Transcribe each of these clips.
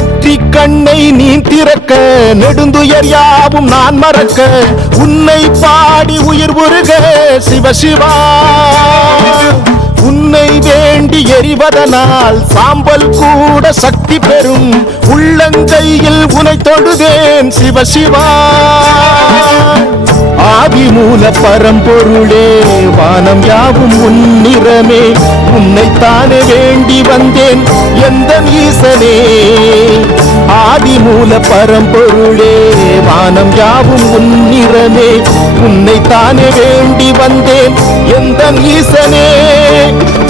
நெற்றி கண்ணை நீ திறக்க நெடுந்துயர் யாவும் நான் மறக்க உன்னை பாடி உயிர் உருக சிவ சிவா உன்னை வேண்டி எரிவதனால் சாம்பல் கூட சக்தி பெறும் உள்ளங்கையில் உனை தொழுதேன் சிவ சிவா ஆதிமூல பரம்பொருளே வானம் யாவும் உன்னிறமே உன்னைத்தானே வேண்டி வந்தேன் எந்த ஈசனே ஆதிமூல பரம்பொருளே வானம் யாவும் உன்னிறமே உன்னைத்தானே வேண்டி வந்தேன் எந்த ஈசனே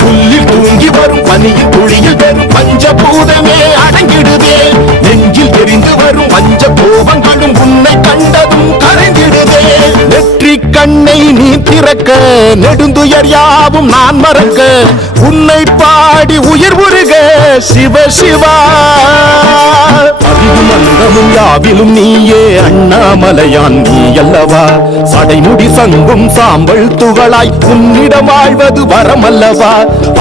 புல்லில் தூங்கி வரும் பனியில் துளியில் வெறும் பஞ்சபூதமே அடங்கிடுதே நெஞ்சில் எரிந்து வரும் பஞ்ச கோபங்களும் உன்னை கண்டதும் கரைந்திடுதே நெற்றி கண்ணை நீ திறக்க நெடுந்துயர் யாவும் நான் மறக்க உன்னை பாடி உயிர் உருக சிவ சிவா அறிவும் அந்தமும் யாவிலும் நீயே அண்ணாமலையான் நீ அல்லவா சடைமுடி சங்கும் சாம்பல் துகளாய் உன்னிடம் வாழ்வது வரமல்லவா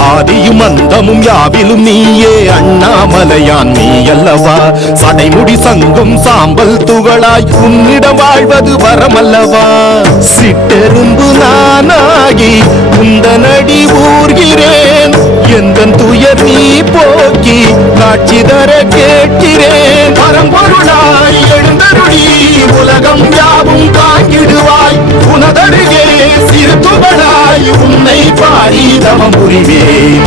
ஆதியும் அந்தமும் யாவிலும் நீயே அண்ணாமலையான் நீ அல்லவா சடைமுடி சங்கும் சாம்பல் துகளாய் உன்னிடம் வாழ்வது வரமல்லவா சிட்டெரும்பு நானாகி உந்தனடி ஊர்கிறேன் எந்தன் துயர் நீ போக்கி காட்சி தர கேட்கிறேன் பரம்பொருளாய் எழுந்தருளி உலகம் யாவும் தாங்கிடுவாய் உனதருகே சிறு துகளாய் உன்னை பாடி தவம் புரிவேன்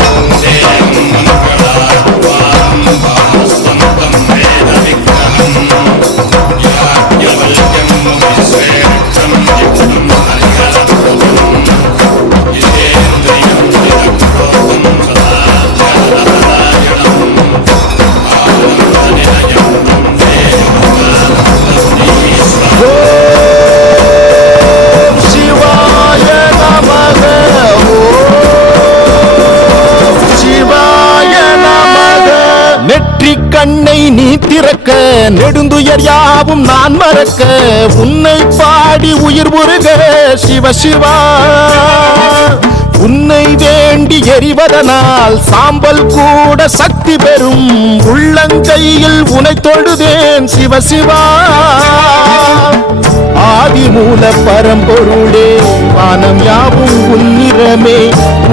கண்ணை நீ திறக்க நெடுந்துயர் யாவும் நான் மறக்க உன்னை பாடி உயிர் உருக சிவ சிவா உன்னை வேண்டி எரிவதனால் சாம்பல் கூட சக்தி பெறும் உள்ளங்கையில் உனை தொழுதேன் சிவ சிவா ஆதிமூல பரம்பொருளே வானம் யாவும் உன்னிறமே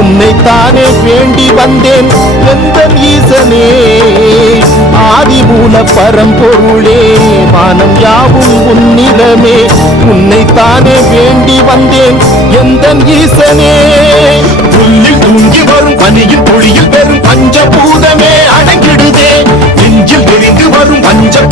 உன்னைத்தானே வேண்டி வந்தேன் எந்த ஈசனே ஆதிமூல பரம்பொருளே வானம் யாவும் உன்னிறமே உன்னைத்தானே வேண்டி வந்தேன் எந்த ஈசனே புல்லில் தூங்கி வரும் பனியில் துளியில் வெறும் பஞ்சபூதமே அடங்கிடுதே நெஞ்சில் எரிந்து வரும் பஞ்ச